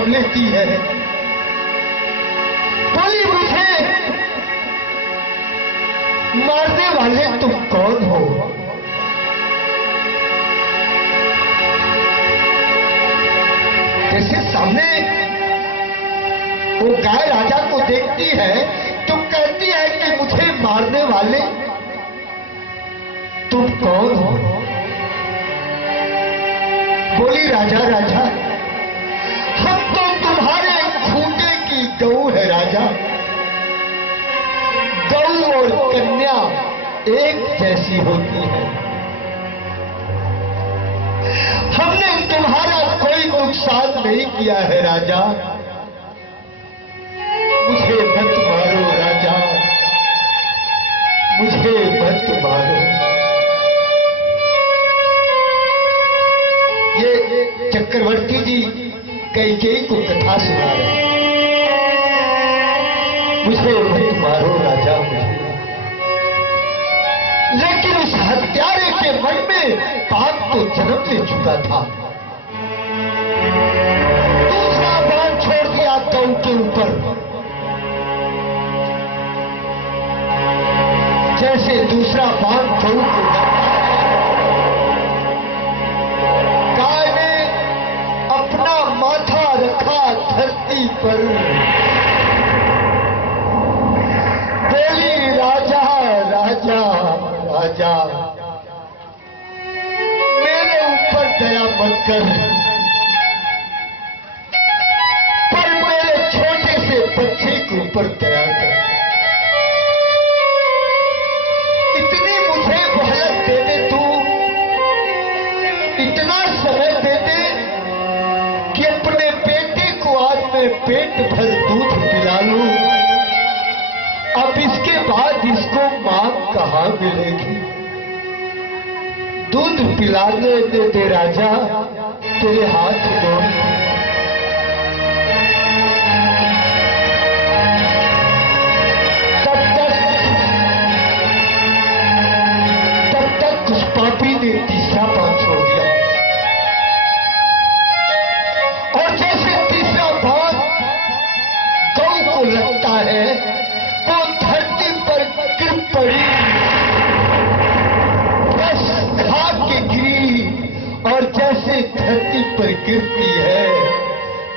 थाम लेती है। बोली, मुझे मारने वाले तुम कौन हो? जैसे सामने वो गाय राजा को देखती है तो कहती है कि मुझे मारने वाले तुम कौन हो? बोली, राजा राजा, हम तो तुम्हारे खूंटे की गऊ है राजा। गऊ और कन्या एक जैसी होती है। हमने तुम्हारा कोई नुकसान नहीं किया है राजा। मुझे मत मारो राजा, मुझे मत मारो। ये चक्रवर्ती जी कैकेयी को कथा सुना रहे। मुझे मत मारो राजा, मुझे। लेकिन उस हत्यारे के मन में पाप तो जन्म ले चुका था। दूसरा बाण छोड़ दिया गऊ के ऊपर। जैसे दूसरा बाण गऊ को गाय ने अपना माथा रखा धरती पर। बोली, राजा राजा राजा, मेरे ऊपर दया मत कर, पर मेरे छोटे से बच्चे के ऊपर दया कर। इतनी मुझे मोहलत दे दे तू, इतना समय दे दे कि अपने बेटे को आज मैं पेट भर दूध पिला लूं। अब इसके बाद इसको मां कहां मिलेगी? दूध पिलाने दे राजा, तेरे हाथ जोड़। तब तक उस पापी ने तीसरा बाण छोड़ दिया। और जैसे तीसरा बाण गऊ को लगता है, वो धरती पर गिर पड़ी, बस खा के गिरी। और जैसे धरती पर गिरती है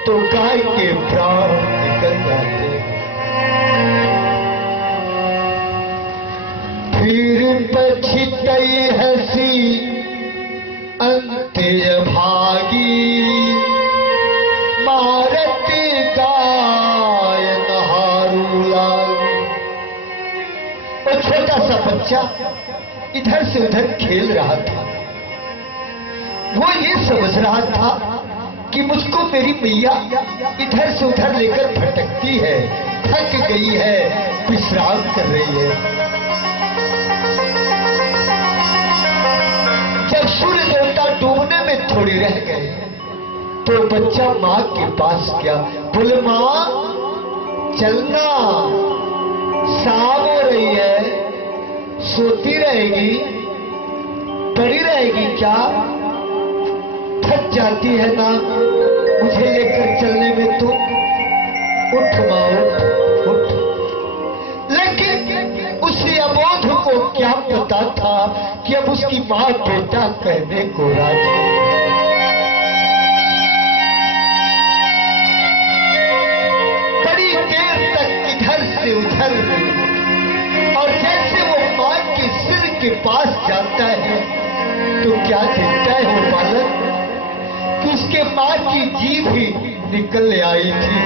तो गाय के प्राण निकल जाते हैं। फिर पछितई हसी अंत्य भागी, मारत गाय नहारू लागी। वो छोटा सा बच्चा इधर से उधर खेल रहा था। वो ये समझ रहा था कि मुझको मेरी मैया इधर से उधर लेकर भटकती है, थक गई है, विश्राम कर रही है। जब सूर्य देवता डूबने में थोड़ी रह गए तो बच्चा मां के पास गया। बोले, मां चलना, शाम हो रही है, सोती रहेगी, पड़ी रहेगी क्या? थक जाती है ना मुझे लेकर चलने में तुम? उठ मां, उठ उठ। लेकिन उसी अबोध को क्या पता था कि अब उसकी मां बेटा कहने को राजी। बड़ी देर तक इधर से उधर, और जैसे वो मां के सिर के पास जाता है तो क्या देखता है वो बालक कि उसके मां की जीभ ही निकल आई थी।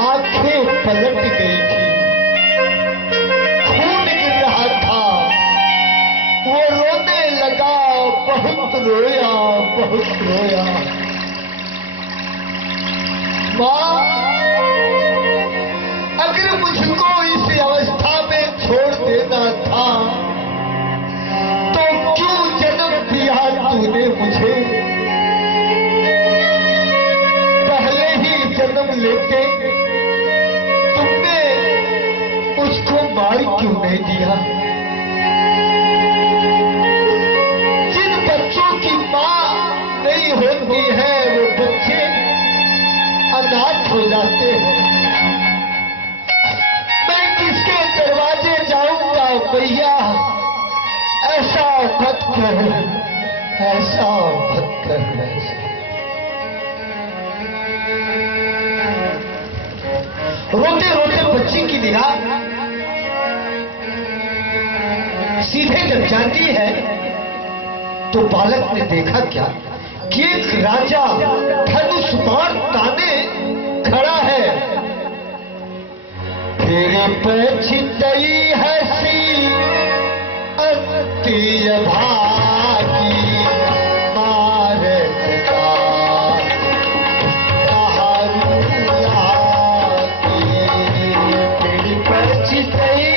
आंखें पलट गई थी, खून गिर रहा था। वो रोने लगा, बहुत रोया, बहुत रोया। मां, अगर मुझको इस अवस्था में छोड़ देना था तो क्यों जन्म दिया तूने मुझे? पहले ही जन्म लेते तुमने मुझको मार क्यों नहीं दिया? जिन बच्चों की मां नहीं होती जाते हैं। मैं किसके दरवाजे जाऊंगा भैया? ऐसा मत कर, ऐसा मत कर। रोते रोते बच्ची की निगाह सीधे जब जाती है तो बालक ने देखा क्या कि एक राजा धनुष बाण ताने खड़ा है। तेरे पछितई हसी अंतिय भागी मारत का तेरी पछितई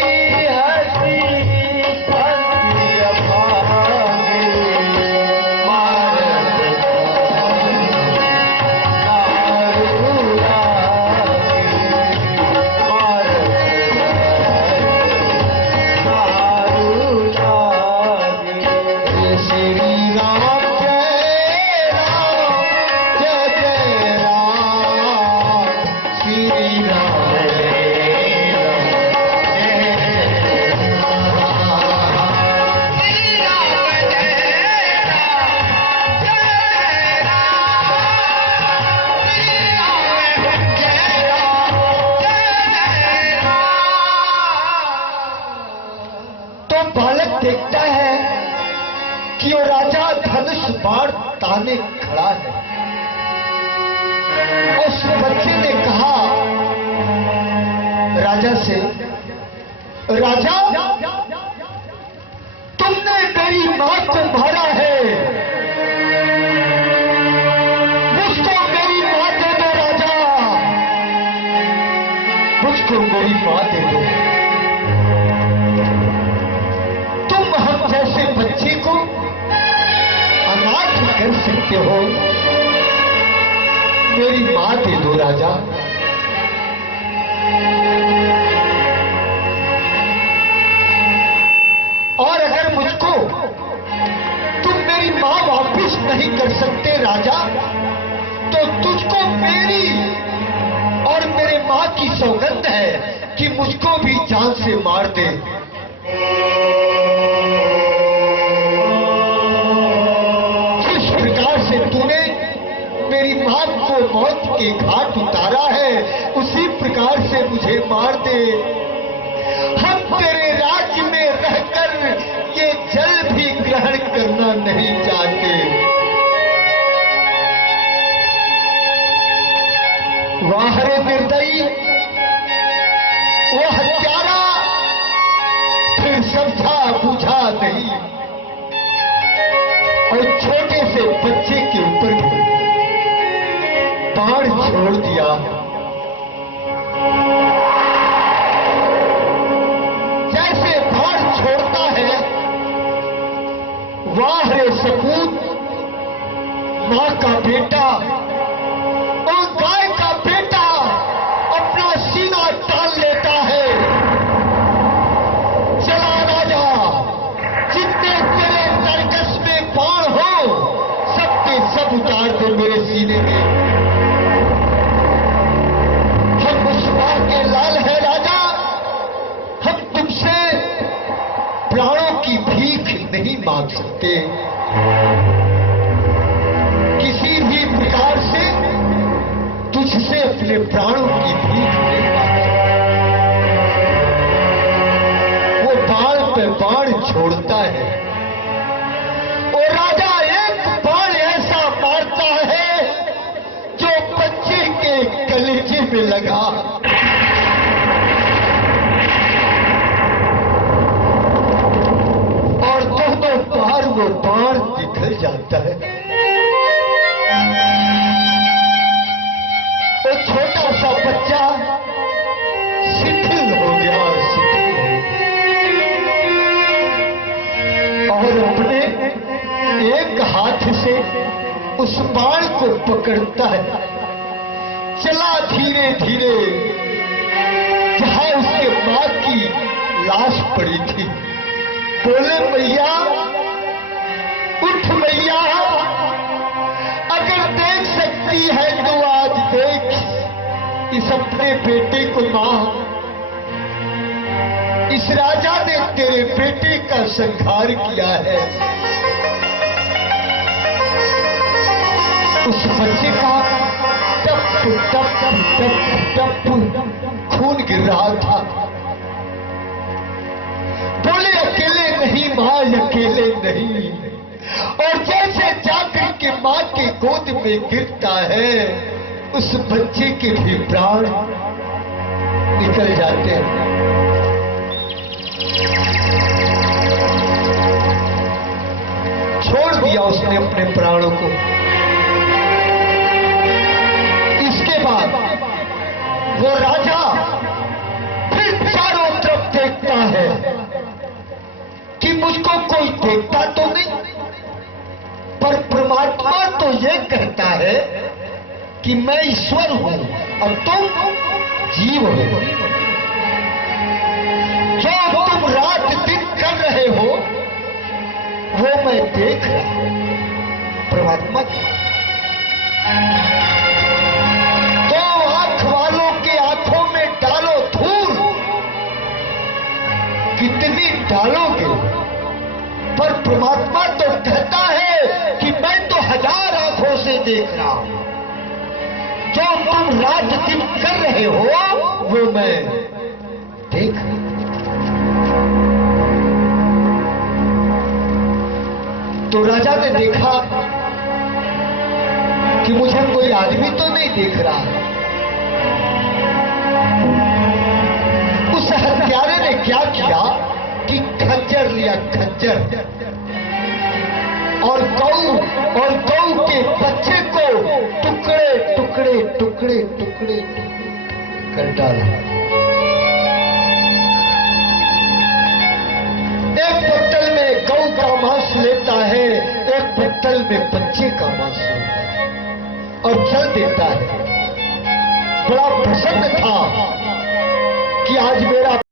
देखता है कि वो राजा धनुष बाण ताने खड़ा है। उस बच्चे ने कहा राजा से, राजा तुमने मेरी मां को मारा है, मुझको मेरी मां दे दो राजा, मुझको मेरी मां दे दो। हम जैसे बच्चे को अनाथ कर सकते हो, मेरी मां दे दो राजा। और अगर मुझको तुम मेरी मां वापस नहीं कर सकते राजा, तो तुझको मेरी और मेरे मां की सौगंध है कि मुझको भी जान से मार दे। तूने मेरी मां को मौत के घाट उतारा है, उसी प्रकार से मुझे मार दे। हम तेरे राज्य में रहकर ये जल भी ग्रहण करना नहीं चाहते। वाह रे निर्दयी, वो हत्यारा फिर समझा बुझा नहीं और छोटे से बच्चे के ऊपर बाण छोड़ दिया। जैसे बाण छोड़ता है, वाह रे सपूत, मां का बेटा और गाय का बेटा अपना सीना तान लेता है। चला राजा, जितने तेरे तरकस में बाण हो सबके सब उतार दे मेरे सीने में। हम उस मां के लाल है राजा, हम तुमसे प्राणों की भीख नहीं मांग सकते। किसी भी प्रकार से तुझसे अपने प्राणों की भीख नहीं मांग सकते। वो बाण पे बाण छोड़ता है और राजा एक बाण ऐसा मारता है जो बच्चे के कलेजे में लगा। और दोनों बार वो बाण निकल जाता है। वो छोटा सा बच्चा शिथिल हो गया, शिथिल और अपने एक हाथ से उस बाण को पकड़ता है। चला धीरे धीरे जहां उसके मां की लाश पड़ी थी। बोले मैया, उठ मैया, अगर देख सकती है तो आज देख, इस अपने बेटे को मां, इस राजा ने तेरे बेटे का संहार किया है। उस बच्चे का टप टप टप टप खून गिर रहा था। बोले अकेले नहीं मां, अकेले नहीं। और जैसे जाकर के मां के गोद में गिरता है, उस बच्चे के भी प्राण निकल जाते हैं। छोड़ दिया उसने अपने प्राणों को। इसके बाद वो राजा फिर चारों तरफ देखता है कि मुझको कोई देखता तो नहीं, पर परमात्मा तो ये कहता है कि मैं ईश्वर हूं और तुम जीव हो। जो तुम रात दिन कर रहे हो वो मैं देख रहा हूं। परमात्मा तो आंख वालों के आंखों में डालो धूल, कितनी डालोगे, पर परमात्मा तो कहता है कि मैं तो 1000 आंखों से देख रहा हूं। जो तुम रात दिन कर रहे हो वो मैं देख रहा हूं। तो राजा ने देखा कि मुझे कोई आदमी तो नहीं देख रहा है। उस हत्यारे ने क्या किया कि खंजर लिया, खंजर, और गऊ के बच्चे को टुकड़े टुकड़े टुकड़े टुकड़े कर डाला। एक पत्तल में गऊ का मांस लेता है, एक पत्तल में बच्चे का मांस लेता है और चल देता है। बड़ा प्रसन्न था कि आज मेरा